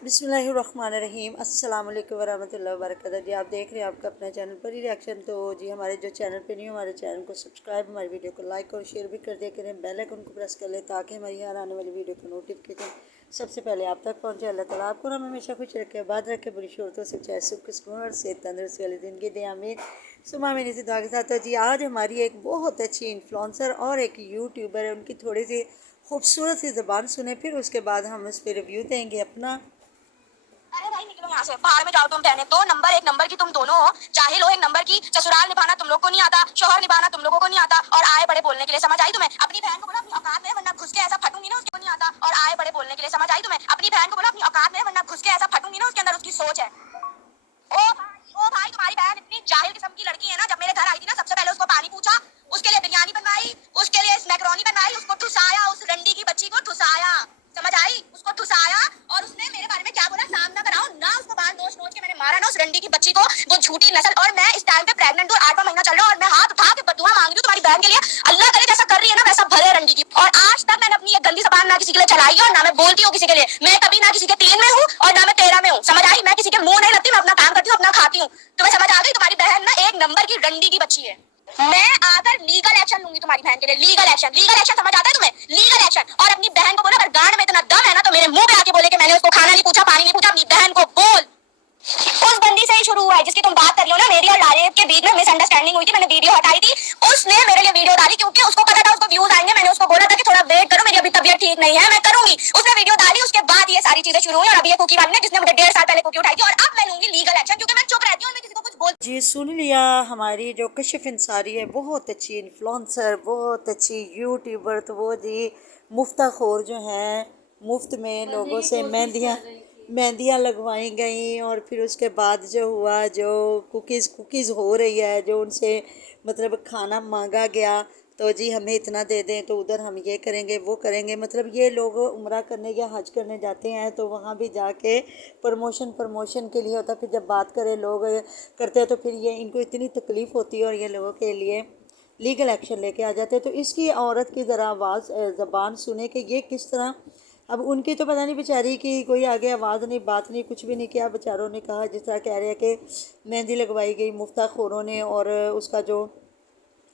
बिस्मिल्लाहिर्रहमानिर्रहीम। अस्सलाम वालेकुम वरहमतुल्लाहि वबरकातुहू। जी आप देख रहे हैं आपका अपना चैनल परी रिएक्शन। तो जी हमारे जो चैनल पे नहीं, हमारे चैनल को सब्सक्राइब, हमारी वीडियो को लाइक और शेयर भी कर दिया करें, बेल आइकन को प्रेस कर लें ताकि हमारी हर आने वाली वीडियो का नोटिफिकेशन सबसे पहले आप तक पहुँचे। अल्लाह ताला आपको हम हमेशा खुश रखे, आबाद रखे, बुरी शोरतों से चाहे सुख सुकून और सेहत तंदुरुस्ती वाली ज़िंदगी दे, आमीन सुमा मेरी सी दुआ के साथ। तो जी आज हमारी एक बहुत अच्छी इन्फ्लुएंसर और एक यूट्यूबर है, उनकी थोड़ी सी खूबसूरत सी ज़बान सुने, फिर उसके बाद हम उस पर रिव्यू देंगे अपना। अरे भाई निकलो यहाँ से, बाहर में जाओ तुम बहने। दो नंबर एक नंबर की तुम दोनों हो, जाहिल हो एक नंबर की। ससुराल निभाना तुम लोग को नहीं आता, शोहर निभाना तुम लोगों को नहीं आता, और आए बड़े बोलने के लिए। समझ आई तुम्हें? अपनी बहन को बोला अपनी औकात में, वरना घुस के ऐसा फटूंगी ना उसको नहीं आता, और आए बड़े बोलने के लिए। समझ आई तुम्हें? अपनी बहन को बोला अपनी औकात में, वरना घुस के ऐसा फटूंगी ना उसके अंदर उसकी सोच है। ओ भाई तुम्हारी बहन इतनी जाहिल किस्म की लड़की है ना। जब मेरे घर आई थी ना, सबसे पहले उसको पानी पूछा, उसके लिए बिरयानी बनवाई, उसके लिए मैकरोनी बनवाई, उसको ठुसाया, उस रंडी की बच्ची को ठुसाया। समझ आई? उसको ठुसाया, और उसने मेरे बारे में क्या बोला, सामना कराओ ना। उसको बाहर नोच नोच के मैंने मारा ना उस रंडी की बच्ची को, वो झूठी नस्ल। और मैं इस टाइम पे प्रेग्नेंट हूँ, 8वां महीना चल रहा है, और मैं हाथ उठा के बदुआ मांग रही हूँ तुम्हारी बहन के लिए। अल्लाह करे जैसा कर रही है ना वैसा भरे रंडी की। और आज तक मैंने अपनी ये गंदी जबान ना किसी के लिए चलाई है, और ना मैं बोलती हूँ किसी के लिए। मैं कभी ना किसी के 3 में हूँ और ना मैं 13 में हूँ। समझ आई? मैं किसी के मुंह नहीं लगती, मैं अपना काम करती हूँ, अपना खाती हूँ। तुम्हें समझ आ गई? तुम्हारी बहन ना एक नंबर की रंडी की बच्ची है। मैं आकर लीगल एक्शन लूंगी तुम्हारी बहन के लिए। लीगल एक्शन, लीगल एक्शन समझ आता है तुम्हें? Legal action. और अपनी बहन को बोला, अगर गांड में इतना दम है ना तो मेरे मुंह पे आके बोले कि मैंने उसको खाना नहीं पूछा, पानी नहीं पूछा। अपनी बहन को बोल। उस बंदी से ही शुरू हुआ है जिसकी तुम बात कर रही हो ना। मेरी और लारेब के बीच में मिसअंडरस्टैंडिंग हुई थी, मैंने वीडियो हटाई थी, उसने मेरे लिए वीडियो डाली क्योंकि उसको पता था उसको व्यूज आएंगे। मैंने उसको बोला था कि थोड़ा वेट करो, मेरी अभी तबीयत ठीक नहीं है, मैं करूंगी। उसने वीडियो डाली, उसके बाद ये सारी चीजें शुरू हुई। और अभी ये कुकी वाली ने, जिसने मुझे 1.5 साल पहले कुकी उठाई थी। और अब मैं लूंगी लीगल एक्शन, क्योंकि मैं चुप रहती हूँ, मैं किसी को कुछ बोल। जी सुन लिया, हमारी जो कशिफ इंसारी है बहुत अच्छी इन्फ्लुएंसर, बहुत अच्छी यूट्यूबर। तो वो जी मुफ्ताखोर जो हैं, मुफ्त में लोगों से मेहंदियाँ लगवाई गई, और फिर उसके बाद जो हुआ, जो कुकीज़ हो रही है, जो उनसे मतलब खाना मांगा गया, तो जी हमें इतना दे दें तो उधर हम ये करेंगे वो करेंगे। मतलब ये लोग उम्रा करने या हज करने जाते हैं तो वहाँ भी जाके प्रमोशन के लिए होता है। फिर जब बात करें लोग करते हैं तो फिर ये इनको इतनी तकलीफ़ होती है, और ये लोगों के लिए लीगल एक्शन लेके आ जाते हैं। तो इसकी औरत की ज़रा आवाज़ ज़बान सुने कि ये किस तरह। अब उनकी तो पता नहीं बेचारी की कोई आगे आवाज़ नहीं, बात नहीं, कुछ भी नहीं किया। बेचारों ने कहा जिस तरह कह रहे हैं कि मेहंदी लगवाई गई मुफ्ताखोरों ने, और उसका जो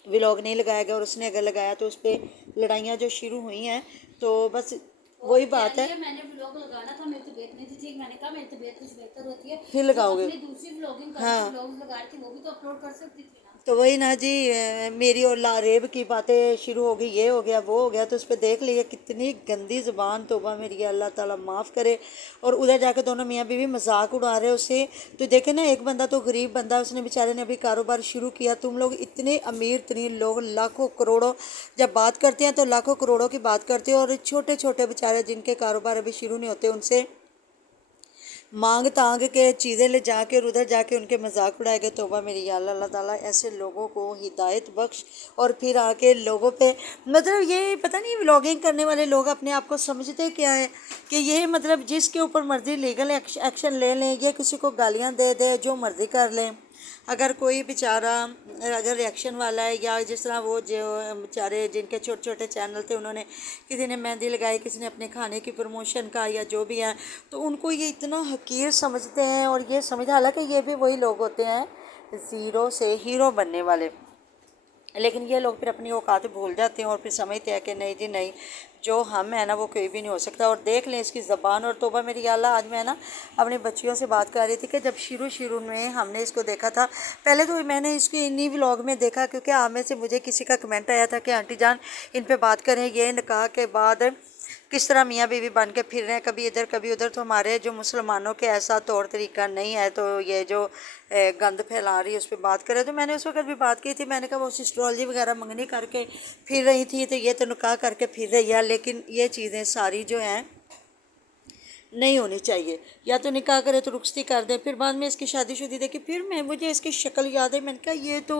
व्लॉग नहीं लगाया गया, और उसने अगर लगाया तो उस पर लड़ाइयाँ जो शुरू हुई हैं। तो बस वही बात है। मैंने व्लॉग लगाना था, मेरी तबीयत नहीं थी ठीक। मैंने कहा मेरी तबीयत कुछ बेहतर होती है फिर तो लगाओगे? अपनी दूसरी व्लॉगिंग कर हाँ, रही थी, व्लॉग लगा रही थी, वो भी तो अपलोड कर सकती थी ना। तो वही ना जी, मेरी और लारेब की बातें शुरू हो गई, ये हो गया वो हो गया। तो उस पर देख लिया कितनी गंदी ज़ुबान, तौबा मेरी, अल्लाह ताला माफ़ करे। और उधर जाके दोनों मियाँ बीवी मजाक उड़ा रहे उससे। तो देखे ना, एक बंदा तो गरीब बंदा, उसने बेचारे ने अभी कारोबार शुरू किया। तुम लोग इतने अमीर तरीन लोग, लाखों करोड़ों जब बात करते हैं तो लाखों करोड़ों की बात करते हो, और छोटे छोटे बेचारे जिनके कारोबार अभी शुरू नहीं होते उनसे मांग तांग के चीज़ें ले जाके और उधर जाके उनके मजाक उड़ाए गए। तौबा मेरी, या अल्लाह, अल्लाह ताला ऐसे लोगों को हिदायत बख्श। और फिर आके लोगों पे मतलब ये पता नहीं व्लॉगिंग करने वाले लोग अपने आप को समझते क्या है कि ये मतलब जिसके ऊपर मर्ज़ी लीगल एक्शन ले लें, ये किसी को गालियाँ दे दे, जो मर्ज़ी कर लें। अगर कोई बेचारा अगर रिएक्शन वाला है, या जिस तरह वो जो बेचारे जिनके छोटे छोटे चैनल थे, उन्होंने किसी ने मेहंदी लगाई, किसी ने अपने खाने की प्रमोशन का, या जो भी है, तो उनको ये इतना हकीर समझते हैं। और ये समझ, हालांकि ये भी वही लोग होते हैं ज़ीरो से हीरो बनने वाले, लेकिन ये लोग फिर अपनी औकात भूल जाते हैं और फिर समझते हैं कि नहीं जी नहीं, जो हम है ना वो कोई भी नहीं हो सकता। और देख लें इसकी ज़बान। और तौबा मेरी अल्लाह, आज मैं ना अपनी बच्चियों से बात कर रही थी कि जब शुरू में हमने इसको देखा था, पहले तो मैंने इसकी इन्हीं व्लॉग में देखा, क्योंकि आप में से मुझे किसी का कमेंट आया था कि आंटी जान इन पे बात करें, ये निकाह के बाद किस तरह मियाँ बीवी बन के फिर रहे हैं, कभी इधर कभी उधर। तो हमारे जो मुसलमानों के ऐसा तौर तरीका नहीं है, तो ये जो गंद फैला रही है उस पर बात करें। तो मैंने उस वक्त भी बात की थी, मैंने कहा वो एस्ट्रोलॉजी वगैरह मंगनी करके फिर रही थी, तो ये तो निकाह करके फिर रही है। लेकिन ये चीज़ें सारी जो हैं नहीं होनी चाहिए। या तो निकाह करे तो रुखसती कर दे, फिर बाद में इसकी शादीशुदी देखी। फिर मुझे इसकी शक्ल याद है, मैंने कहा ये तो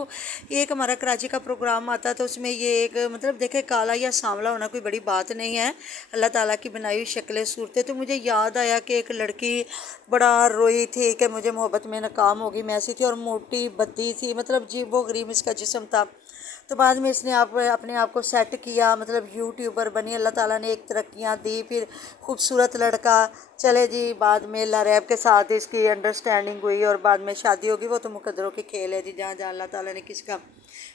एक हमारा कराची का प्रोग्राम आता था, उसमें ये एक मतलब देखे काला या सांवला होना कोई बड़ी बात नहीं है, अल्लाह ताला की बनाई हुई शक्लें सूरतें। तो मुझे याद आया कि एक लड़की बड़ा रोई थी कि मुझे मोहब्बत में नाकाम होगी, मैं ऐसी थी और मोटी बद्दी थी, मतलब जी वो गरीब इसका जिस्म था। تو بعد میں اس نے اپنے آپ کو سیٹ کیا، مطلب یوٹیوبر بنی، اللہ تعالیٰ نے ایک ترقیاں دی، پھر خوبصورت لڑکا چلے جی، بعد میں اللہ ریب کے ساتھ اس کی انڈرسٹینڈنگ ہوئی اور بعد میں شادی ہوگی۔ وہ تو مقدروں کے کھیل ہے جی، جہاں جہاں اللہ تعالیٰ نے کس کا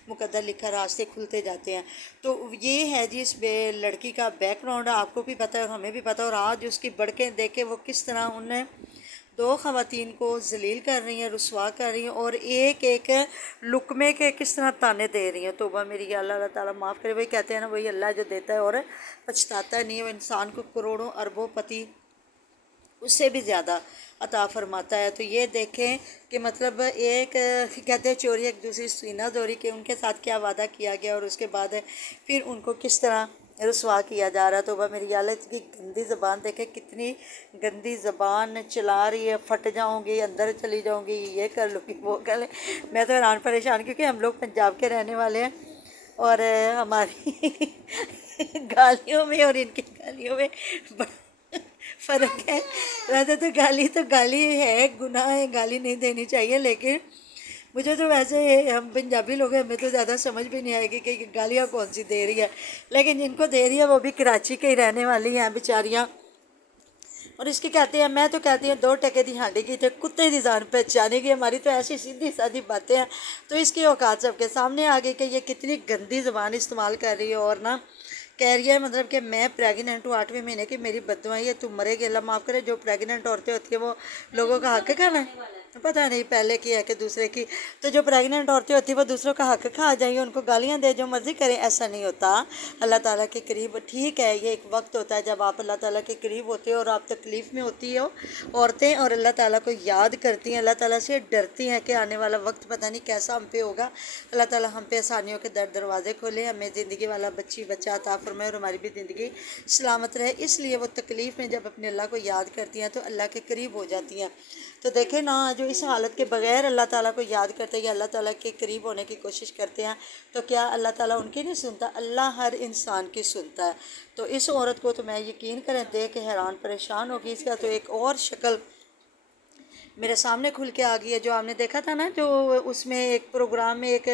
مقدر لکھا راستے کھلتے جاتے ہیں۔ تو یہ ہے جی اس لڑکی کا بیک گراؤنڈ، آپ کو بھی پتہ ہے اور ہمیں بھی پتہ ہے، اور آج اس کی بڑکیں دیکھے وہ کس طرح انہیں 2 خواتین کو ذلیل کر رہی ہیں، رسوا کر رہی ہیں، اور ایک ایک لقمے کے کس طرح تانے دے رہی ہیں۔ توبہ میری، اللہ تعالیٰ معاف کرے۔ وہی کہتے ہیں نا، وہی اللہ جو دیتا ہے اور پچھتاتا نہیں ہے، وہ انسان کو کروڑوں اربوں پتی اس سے بھی زیادہ عطا فرماتا ہے۔ تو یہ دیکھیں کہ مطلب ایک کہتے ہیں چوری ایک دوسری سینہ دوری، کہ ان کے ساتھ کیا وعدہ کیا گیا اور اس کے بعد پھر ان کو کس طرح رسوا کیا جا رہا ہے۔ تو میری اللہ کی گندی زبان دیکھیں، کتنی گندی زبان چلا رہی ہے، پھٹ جاؤں گی، اندر چلی جاؤں گی، یہ کر لوں گی، وہ کر لیں۔ میں تو حیران پریشان، کیونکہ ہم لوگ پنجاب کے رہنے والے ہیں اور ہماری گالیوں میں اور ان کی گالیوں میں فرق ہے۔ ویسے تو گالی ہے، گناہ ہے، گالی نہیں دینی چاہیے، لیکن مجھے تو ویسے ہم پنجابی لوگ ہیں، ہمیں تو زیادہ سمجھ بھی نہیں آئے گی کہ یہ گالیاں کون سی دے رہی ہے، لیکن جن کو دے رہی ہے وہ بھی کراچی کے ہی رہنے والی ہیں بیچاریاں۔ اور اس کی کہتے ہیں، میں تو کہتی ہوں 2 ٹکے دی ہانڈی کی تھے کتے دی جان پہچانے کی، ہماری تو ایسی سیدھی سادھی باتیں ہیں۔ تو اس کی اوقات سب کے سامنے آ گئی کہ یہ کتنی گندی زبان استعمال کر رہی ہے، اور نا کہہ رہی ہے مطلب کہ میں پریگننٹ ہوں 8ویں مہینے کی، میری بددعائیں ہے، تم مرے گی، اللہ معاف کرے۔ جو پریگننٹ عورتیں ہوتی ہیں وہ لوگوں کا حق کھانا ہے، پتہ نہیں پہلے کی ہے کہ دوسرے کی۔ تو جو پریگننٹ عورتیں ہوتی ہیں وہ دوسروں کا حق کھا جائیں گی، ان کو گالیاں دے، جو مرضی کریں، ایسا نہیں ہوتا۔ اللہ تعالیٰ کے قریب ٹھیک ہے، یہ ایک وقت ہوتا ہے جب آپ اللہ تعالیٰ کے قریب ہوتے ہیں اور آپ تکلیف میں ہوتی ہو عورتیں، اور اللہ تعالیٰ کو یاد کرتی ہیں، اللہ تعالیٰ سے ڈرتی ہیں کہ آنے والا وقت پتہ نہیں کیسا ہم پہ ہوگا۔ اللہ تعالیٰ ہم پہ آسانیوں کے دروازے کھولے، ہمیں زندگی والا بچہ عطا فرمائے اور ہماری بھی زندگی سلامت رہے۔ اس لیے وہ تکلیف میں جب اپنے اللہ کو یاد کرتی ہیں تو اللہ کے قریب ہو جاتی ہیں۔ تو دیکھیں نا، جو اس حالت کے بغیر اللہ تعالیٰ کو یاد کرتے ہیں یا اللہ تعالیٰ کے قریب ہونے کی کوشش کرتے ہیں، تو کیا اللہ تعالیٰ ان کی نہیں سنتا؟ اللہ ہر انسان کی سنتا ہے۔ تو اس عورت کو تو میں یقین کریں دیکھ کے حیران پریشان ہوگی۔ اس کا تو ایک اور شکل میرے سامنے کھل کے آ گئی ہے، جو آپ نے دیکھا تھا نا، جو اس میں ایک پروگرام میں ایک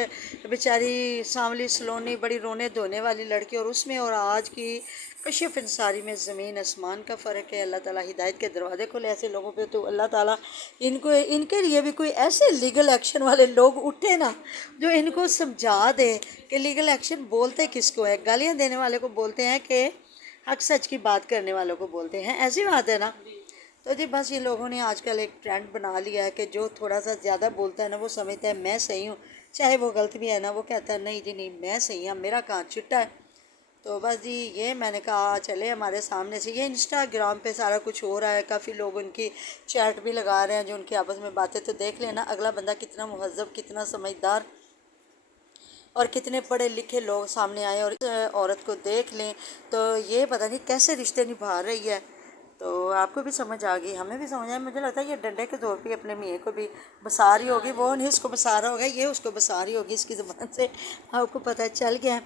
بیچاری سانولی سلونی بڑی رونے دھونے والی لڑکی، اور اس میں اور آج کی کشف انصاری میں زمین آسمان کا فرق ہے۔ اللہ تعالیٰ ہدایت کے دروازے کھولے ایسے لوگوں پہ، تو اللہ تعالیٰ ان کے لیے بھی کوئی ایسے لیگل ایکشن والے لوگ اٹھے نا، جو ان کو سمجھا دے کہ لیگل ایکشن بولتے کس کو ہے۔ گالیاں دینے والے کو بولتے ہیں کہ حق سچ کی بات کرنے والوں کو بولتے ہیں، ایسی بات ہے نا۔ تو جی بس یہ لوگوں نے آج کل ایک ٹرینڈ بنا لیا ہے کہ جو تھوڑا سا زیادہ بولتا ہے نا، وہ سمجھتا ہے میں صحیح ہوں، چاہے وہ غلط بھی ہے نا، وہ کہتا ہے نہیں جی نہیں میں صحیح ہوں، میرا کہاں چھٹا ہے۔ تو بس جی یہ میں نے کہا چلے ہمارے سامنے سے، یہ انسٹاگرام پہ سارا کچھ ہو رہا ہے، کافی لوگ ان کی چیٹ بھی لگا رہے ہیں جو ان کی آپس میں باتیں، تو دیکھ لینا اگلا بندہ کتنا مہذب، کتنا سمجھدار اور کتنے پڑھے لکھے لوگ سامنے آئے، اور اس عورت کو دیکھ لیں تو یہ پتہ نہیں کیسے رشتے نبھا رہی ہے۔ تو آپ کو بھی سمجھ آ گئی، ہمیں بھی سمجھ آئی، مجھے لگتا ہے یہ ڈنڈے کے زور پہ اپنے میاں کو بھی بسا رہی ہوگی، وہ نہیں اس کو بسا رہا ہوگا، یہ اس کو بسا رہی ہوگی۔ اس کی زبان سے آپ کو پتہ چل گیا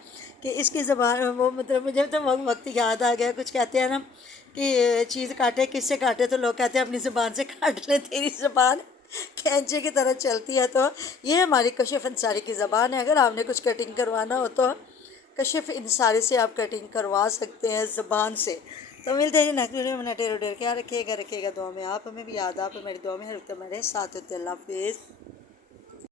کہ اس کی زبان وہ مطلب مجھے تو وقت یاد آ گیا، کچھ کہتے ہیں نا کہ چیز کاٹے کس سے کاٹے، تو لوگ کہتے ہیں اپنی زبان سے کاٹ لیں، تیری زبان کھینچے کی طرح چلتی ہے۔ تو یہ ہماری کشف انصاری کی زبان ہے۔ اگر آپ نے کچھ کٹنگ کروانا ہو تو کشف انصاری سے آپ کٹنگ کروا سکتے ہیں زبان سے۔ تو ملتے ہیں نیکسٹ ویڈیو میں، ٹیرو ڈیر کیا رکھیے گا دعا میں، آپ ہمیں بھی یاد، آپ ہماری دعا میں ہر وقت ہمارے ساتھ ہوتے ہیں۔ اللہ حافظ۔